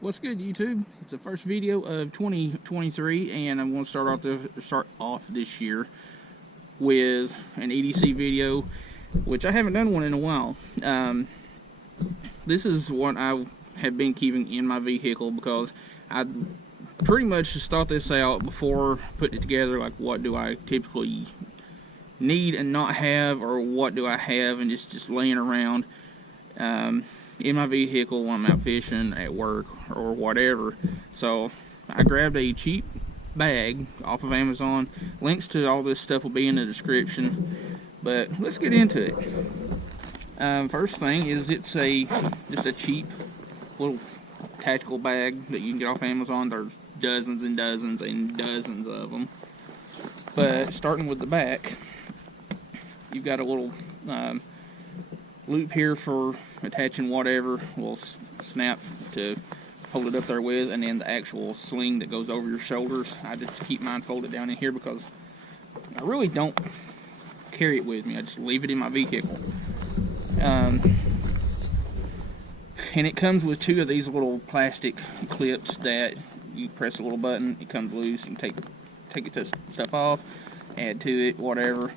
What's good, YouTube? It's the first video of 2023, and I'm going to start off this year with an EDC video, which I haven't done one in a while. This is what I have been keeping in my vehicle because I pretty much just thought this out before putting it together. Like, what do I typically need and not have, or what do I have and just laying around in my vehicle when I'm out fishing, at work, or whatever. So I grabbed a cheap bag off of Amazon. Links to all this stuff will be in the description, but let's get into it. First thing is, it's just a cheap little tactical bag that you can get off Amazon. There's dozens and dozens and dozens of them. But starting with the back, you've got a little loop here for attaching whatever will snap to hold it up there with, and then the actual sling that goes over your shoulders. I just keep mine folded down in here because I really don't carry it with me. I just leave it in my vehicle. And it comes with two of these little plastic clips that you press a little button, it comes loose, and take the stuff off, add to it, whatever.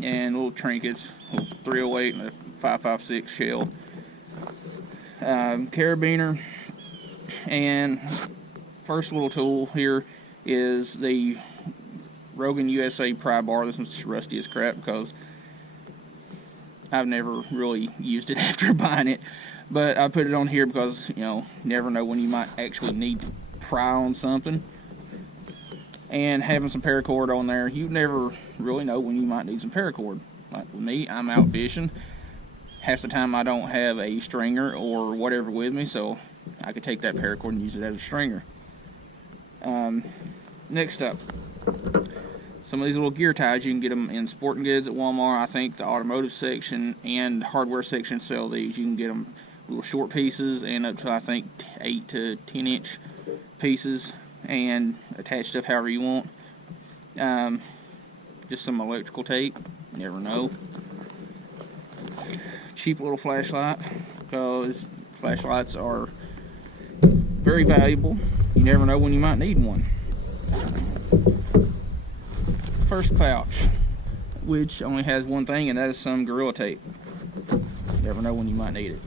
And little trinkets, a little 308 and a 5.56 shell, carabiner, and first little tool here is the Rogan USA pry bar. This one's just rusty as crap because I've never really used it after buying it, but I put it on here because, you know, never know when you might actually need to pry on something. And having some paracord on there, you never really know when you might need some paracord. Like with me, I'm out fishing. Half the time I don't have a stringer or whatever with me, so I could take that paracord and use it as a stringer. Next up, some of these little gear ties. You can get them in sporting goods at Walmart. I think the automotive section and hardware section sell these. You can get them little short pieces and up to, I think, 8 to 10 inch pieces, and attach stuff however you want. Just some electrical tape, you never know. Cheap little flashlight, because flashlights are very valuable. You never know when you might need one. First pouch, which only has one thing, and that is some Gorilla Tape. You never know when you might need it.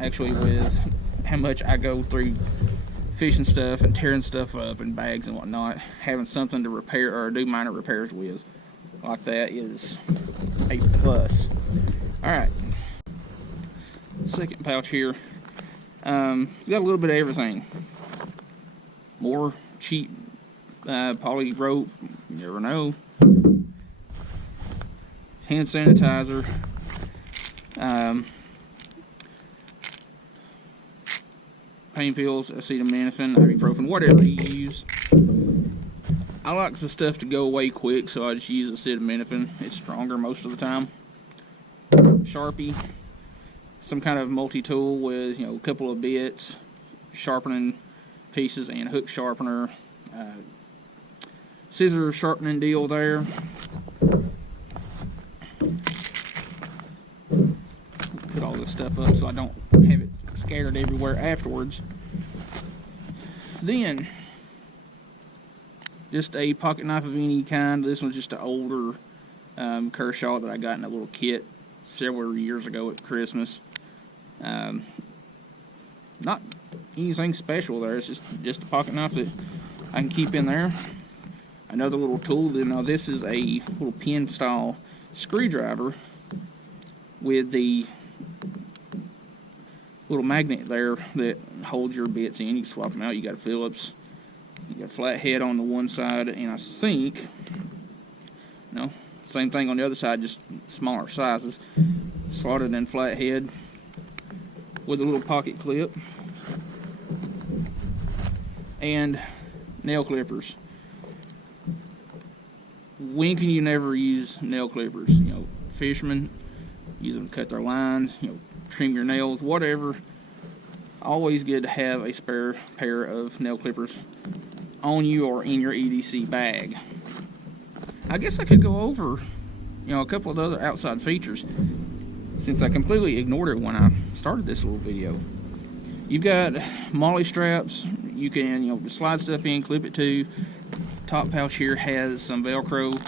Actually, with how much I go through fishing stuff and tearing stuff up in bags and whatnot, having something to repair or do minor repairs with like that is a plus. Alright, second pouch here. It's got a little bit of everything. More cheap poly rope, you never know. Hand sanitizer. Pain pills, acetaminophen, ibuprofen, whatever you use. I like the stuff to go away quick, so I just use acetaminophen. It's stronger most of the time. Sharpie, some kind of multi-tool with, you know, a couple of bits, sharpening pieces, and hook sharpener. Scissor sharpening deal there. Put all this stuff up so I don't have it scattered everywhere afterwards. Then, just a pocket knife of any kind. This one's just an older Kershaw that I got in a little kit several years ago at Christmas. Not anything special there. It's just a pocket knife that I can keep in there. Another little tool. Now this is a little pin style screwdriver with the little magnet there that holds your bits in. You can swap them out. You got a Phillips. You got a flat head on the one side, and I think, no, same thing on the other side, just smaller sizes. Slotted in flat head with a little pocket clip. And nail clippers. When can you never use nail clippers? You know, fishermen use them to cut their lines, you know, trim your nails, whatever. Always good to have a spare pair of nail clippers on you or in your EDC bag. I guess I could go over, you know, a couple of the other outside features, since I completely ignored it when I started this little video. You've got MOLLE straps. You can, just slide stuff in, clip it to. Top pouch here has some Velcro.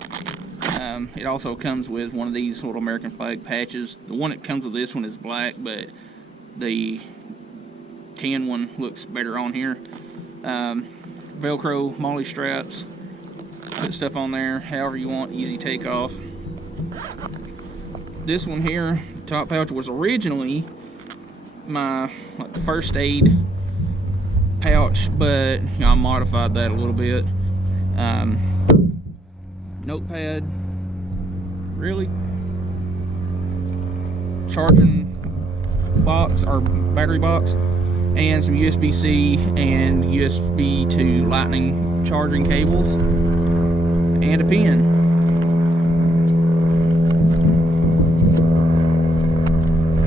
It also comes with one of these little American flag patches. The one that comes with this one is black, but the tan one looks better on here. Velcro MOLLE straps. Put stuff on there however you want, easy take off. This one here, top pouch, was originally my first aid pouch, but I modified that a little bit. Notepad, really, charging box or battery box, and some USB-C and USB to lightning charging cables, and a pen.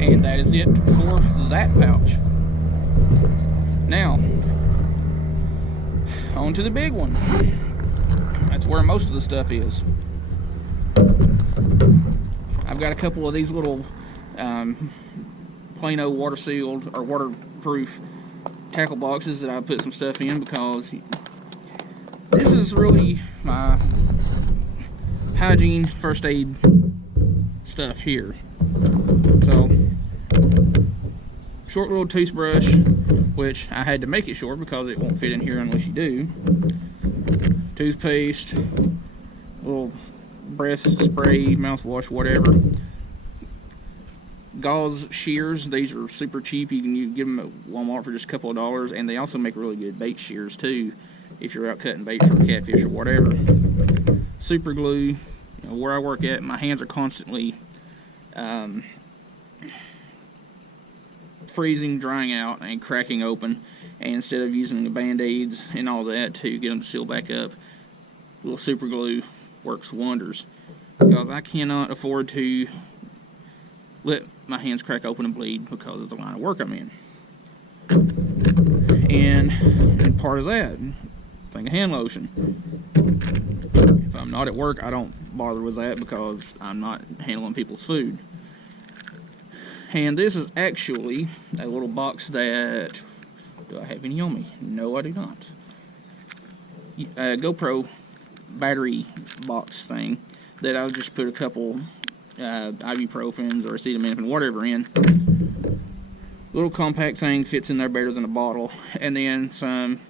And that is it for that pouch. Now, on to the big one. That's where most of the stuff is. I've got a couple of these little Plano water sealed or waterproof tackle boxes that I put some stuff in, because this is really my hygiene first aid stuff here. So, short little toothbrush, which I had to make it short because it won't fit in here unless you do. Toothpaste, little breath spray, mouthwash, whatever. Gauze shears, these are super cheap. You can get them at Walmart for just a couple of dollars, and they also make really good bait shears too, if you're out cutting bait for catfish or whatever. Super glue. Where I work at, my hands are constantly freezing, drying out, and cracking open. And instead of using the band-aids and all that to get them to seal back up, a little super glue works wonders, because I cannot afford to let my hands crack open and bleed because of the line of work I'm in. And part of that, thing of hand lotion. If I'm not at work, I don't bother with that because I'm not handling people's food. And this is actually a little box that, do I have any on me? No, I do not. GoPro battery box thing that I'll just put a couple ibuprofens or acetaminophen, whatever in. Little compact thing, fits in there better than a bottle. And then some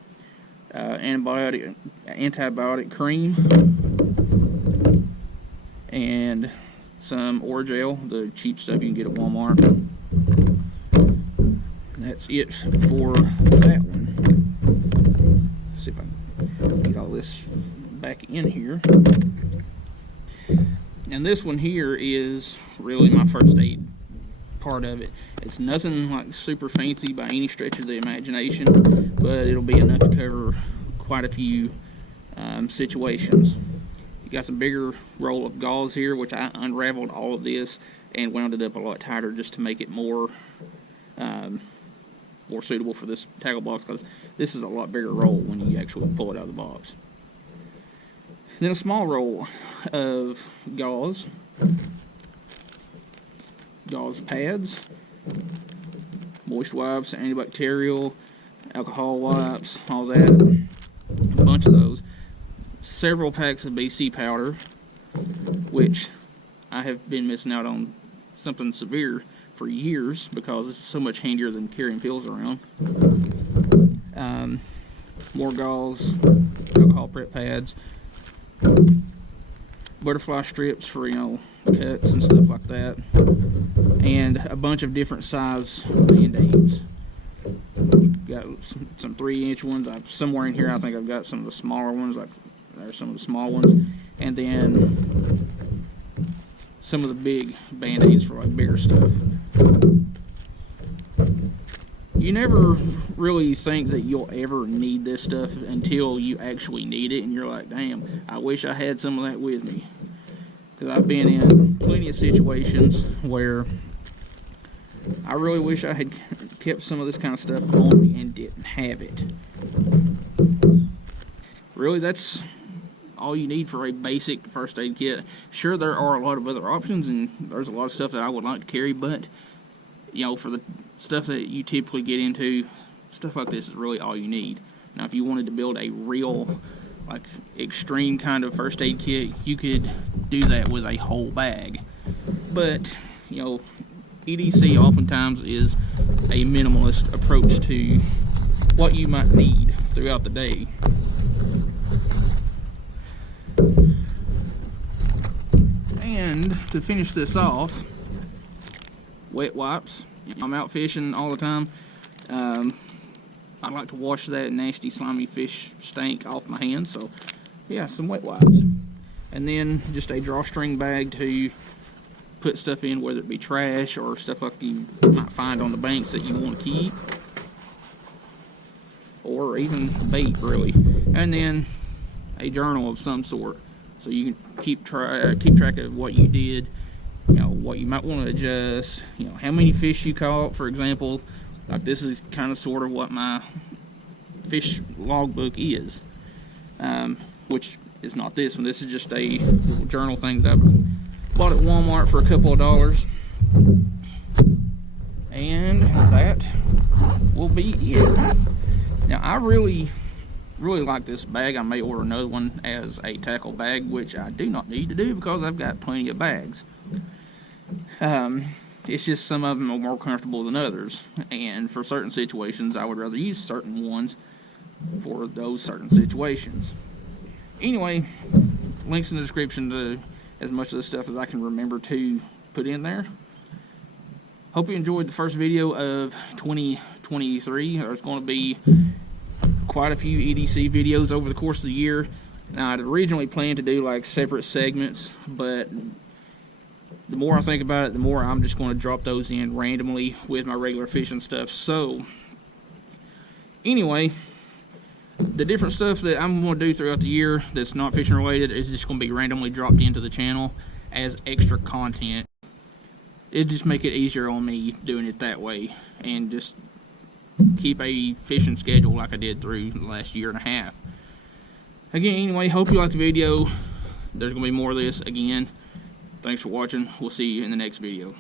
antibiotic cream and some Orajel, the cheap stuff you can get at Walmart. And that's it for that one. Let's see if I can get all this back in here. And this one here is really my first aid part of it. It's nothing like super fancy by any stretch of the imagination, but it'll be enough to cover quite a few situations. You got some bigger roll of gauze here, which I unraveled all of this and wound it up a lot tighter just to make it more suitable for this tackle box, because this is a lot bigger roll when you actually pull it out of the box. Then a small roll of gauze pads, moist wipes, antibacterial, alcohol wipes, all that, a bunch of those. Several packs of BC powder, which I have been missing out on something severe for years because it's so much handier than carrying pills around. More gauze, alcohol prep pads, butterfly strips for cuts and stuff like that, and a bunch of different size band-aids. Got some 3-inch ones. Somewhere in here I think I've got some of the smaller ones, like there's some of the small ones, and then some of the big band-aids for like bigger stuff. You never really think that you'll ever need this stuff until you actually need it, and you're like, damn, I wish I had some of that with me. Because I've been in plenty of situations where I really wish I had kept some of this kind of stuff on me and didn't have it. Really, that's all you need for a basic first aid kit. Sure, there are a lot of other options, and there's a lot of stuff that I would like to carry, but for the stuff that you typically get into, stuff like this is really all you need. Now, if you wanted to build a real, like, extreme kind of first aid kit, you could do that with a whole bag. But, you know, EDC oftentimes is a minimalist approach to what you might need throughout the day. And to finish this off, wet wipes. I'm out fishing all the time. I like to wash that nasty slimy fish stank off my hands, so yeah, some wet wipes. And then just a drawstring bag to put stuff in, whether it be trash or stuff like you might find on the banks that you want to keep, or even bait, really. And then a journal of some sort, so you can keep track of what you did, you know, what you might want to adjust, you know, how many fish you caught, for example. Like, this is kind of sort of what my fish logbook is, which is not this one. This is just a little journal thing that I bought at Walmart for a couple of dollars. And that will be it. Now, I really like this bag. I may order another one as a tackle bag, which I do not need to do because I've got plenty of bags. It's just some of them are more comfortable than others, and for certain situations I would rather use certain ones for those certain situations. Anyway, links in the description to as much of this stuff as I can remember to put in there. Hope you enjoyed the first video of 2023. There's going to be quite a few EDC videos over the course of the year. Now, I'd originally planned to do like separate segments, but the more I think about it, the more I'm just going to drop those in randomly with my regular fishing stuff. So, anyway, the different stuff that I'm going to do throughout the year that's not fishing related is just going to be randomly dropped into the channel as extra content. It just make it easier on me doing it that way, and just keep a fishing schedule like I did through the last year and a half. Again, anyway, hope you liked the video. There's going to be more of this again. Thanks for watching. We'll see you in the next video.